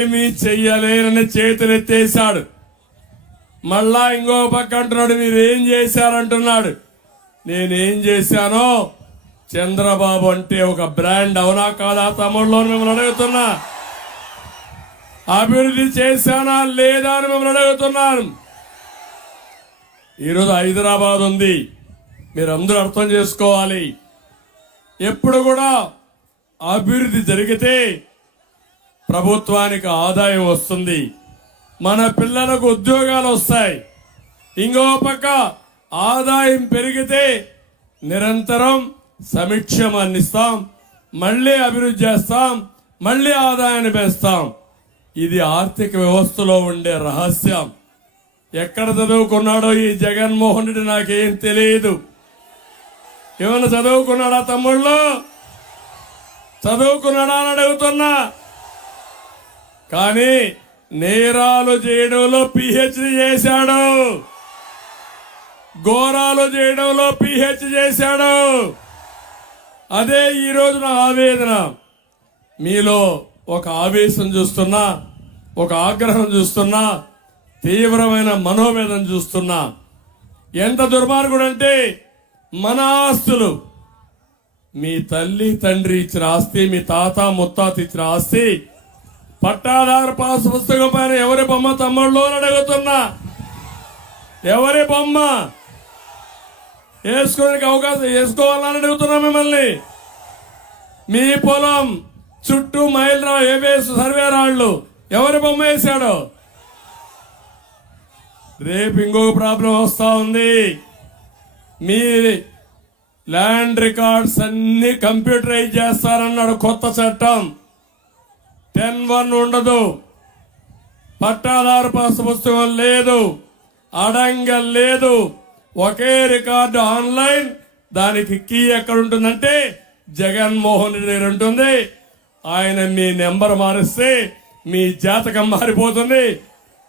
ఏమీ చెయ్యలేనని చేతులెత్తేశాడు. మళ్ళా ఇంకో పక్క అంటున్నాడు మీరేం చేశారంటున్నాడు. నేనేం చేశానో చంద్రబాబు అంటే ఒక బ్రాండ్ అవునా కాదా తమ్ముళ్ళు మిమ్మల్ని అడుగుతున్నా. అభివృద్ధి చేశానా లేదా అని మిమ్మల్ని అడుగుతున్నాను. ఈరోజు హైదరాబాద్ ఉంది, మీరందరూ అర్థం చేసుకోవాలి. ఎప్పుడు కూడా అభివృద్ధి జరిగితే ప్రభుత్వానికి ఆదాయం వస్తుంది, మన పిల్లలకు ఉద్యోగాలు వస్తాయి. ఇంకో పక్క ఆదాయం పెరిగితే నిరంతరం సమీక్షం అందిస్తాం, మళ్లీ అభివృద్ధి చేస్తాం, మళ్లీ ఆదాయాన్ని పెంచుతాం. ఇది ఆర్థిక వ్యవస్థలో ఉండే రహస్యం. ఎక్కడ చదువుకున్నాడో ఈ జగన్మోహన్ రెడ్డి నాకేం తెలియదు. ఏమన్నా చదువుకున్నాడా తమ్ముళ్ళు? చదువుకున్నాడా అని అడుగుతున్నా. కానీ నేరాలు చేయడంలో పిహెచ్డి చేశాడు, ఘోరాలు చేయడంలో పిహెచ్డి చేశాడు. అదే ఈ రోజు నా ఆవేదన. మీలో ఒక ఆవేశం చూస్తున్నా, ఒక ఆగ్రహం చూస్తున్నా, తీవ్రమైన మనోవేదన చూస్తున్నా. ఎంత దుర్మార్గుడు అంటే మన ఆస్తులు, మీ తల్లి తండ్రి ఇచ్చిన ఆస్తి, మీ తాత ముత్తాత ఇచ్చిన ఆస్తి, పట్టాదారు పాస్ పుస్తకం పైన ఎవరి బొమ్మ తమ్ముళ్ళు అని అడుగుతున్నా. ఎవరి బొమ్మ వేసుకోవడానికి అవకాశం వేసుకోవాలని అడుగుతున్నా మిమ్మల్ని. మీ పొలం చుట్టూ మైలు ఏవేసు సర్వే రాళ్లు ఎవరి బొమ్మ వేశాడో. రేపు ఇంకొక ప్రాబ్లం వస్తా ఉంది. మీ ల్యాండ్ రికార్డ్స్ అన్ని కంప్యూటరైజ్ చేస్తారన్నాడు కొత్త చట్టం. 10(1) ఉండదు, పట్టాదారు పాస్ పుస్తకం లేదు, అడంగల్ లేదు, ఒకే రికార్డు ఆన్లైన్. దానికి కీ ఎక్కడ ఉంటుందంటే జగన్మోహన్ రెడ్డి దగ్గర ఉంటుంది. ఆయన మీ నెంబర్ మారిస్తే మీ జాతకం మారిపోతుంది.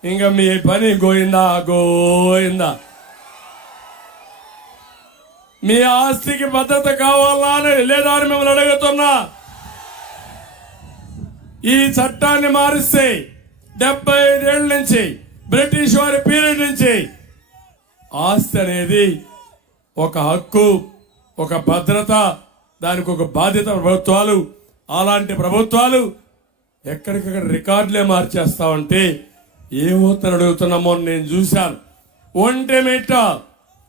ఇంకా మీ పని గోయిందా గోయిందా. మీ ఆస్తికి భద్రత కావాలా అని లేదా అని మిమ్మల్ని అడుగుతున్నా. ఈ చట్టాన్ని మారిస్తే 75 ఏళ్ల నుంచి బ్రిటిష్ వారి పీరియడ్ నుంచి ఆస్తి అనేది ఒక హక్కు, ఒక భద్రత, దానికి ఒక బాధ్యత. ప్రభుత్వాలు అలాంటి ప్రభుత్వాలు ఎక్కడికక్కడ రికార్డులే మార్చేస్తామంటే ఏమవుతుందని అడుగుతున్నామో నేను చూశాను. ఒంటెమిట్ట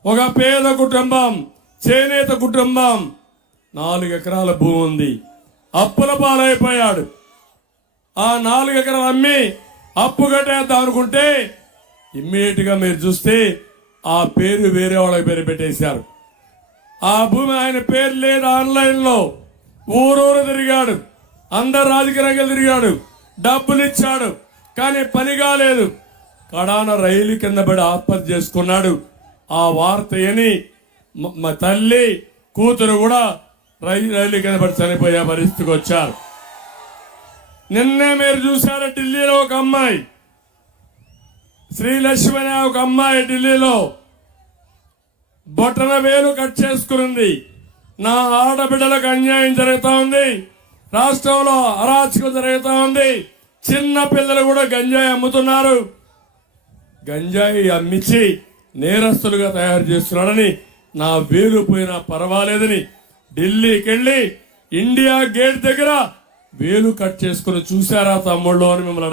ఒక పేద కుటుంబం, చేనేత కుటుంబం, 4 ఎకరాల భూమి ఉంది, అప్పుల పాలైపోయాడు. ఆ 4 ఎకరాలు అమ్మి అప్పు కట్టేద్దాం అనుకుంటే ఇమ్మీడియట్ గా మీరు చూస్తే ఆ పేరు వేరే వాళ్ళ పేరు పెట్టేశారు. ఆ భూమి ఆయన పేరు లేదు. ఆన్లైన్ లో ఊరూరు తిరిగాడు, అందరు రాజకీయ రంగం తిరిగాడు, డబ్బులు ఇచ్చాడు, కానీ పని కాలేదు. కడాన రైలు కింద పడి ఆత్మహత్య చేసుకున్నాడు. ఆ వార్త అని మా తల్లి కూతురు కూడా రైలు కింద పడి చనిపోయే పరిస్థితికి వచ్చారు. నిన్నే మీరు చూశారు ఢిల్లీలో ఒక అమ్మాయి, శ్రీలక్ష్మి అనే ఒక అమ్మాయి ఢిల్లీలో బొటన వేలు కట్ చేసుకునింది. నా ఆడబిడ్డలకు అన్యాయం జరుగుతూ ఉంది, రాష్ట్రంలో అరాచకం జరుగుతూ ఉంది, చిన్న పిల్లలు కూడా గంజాయి అమ్ముతున్నారు. గంజాయి అమ్మించి నేరస్తులుగా తయారు చేస్తున్నాడని, నా వేలు పోయినా పర్వాలేదని ఢిల్లీకి వెళ్లి ఇండియా గేట్ దగ్గర వేలు కట్ చేసుకుని చూశారా తమ్ముళ్ళు అని మిమ్మల్ని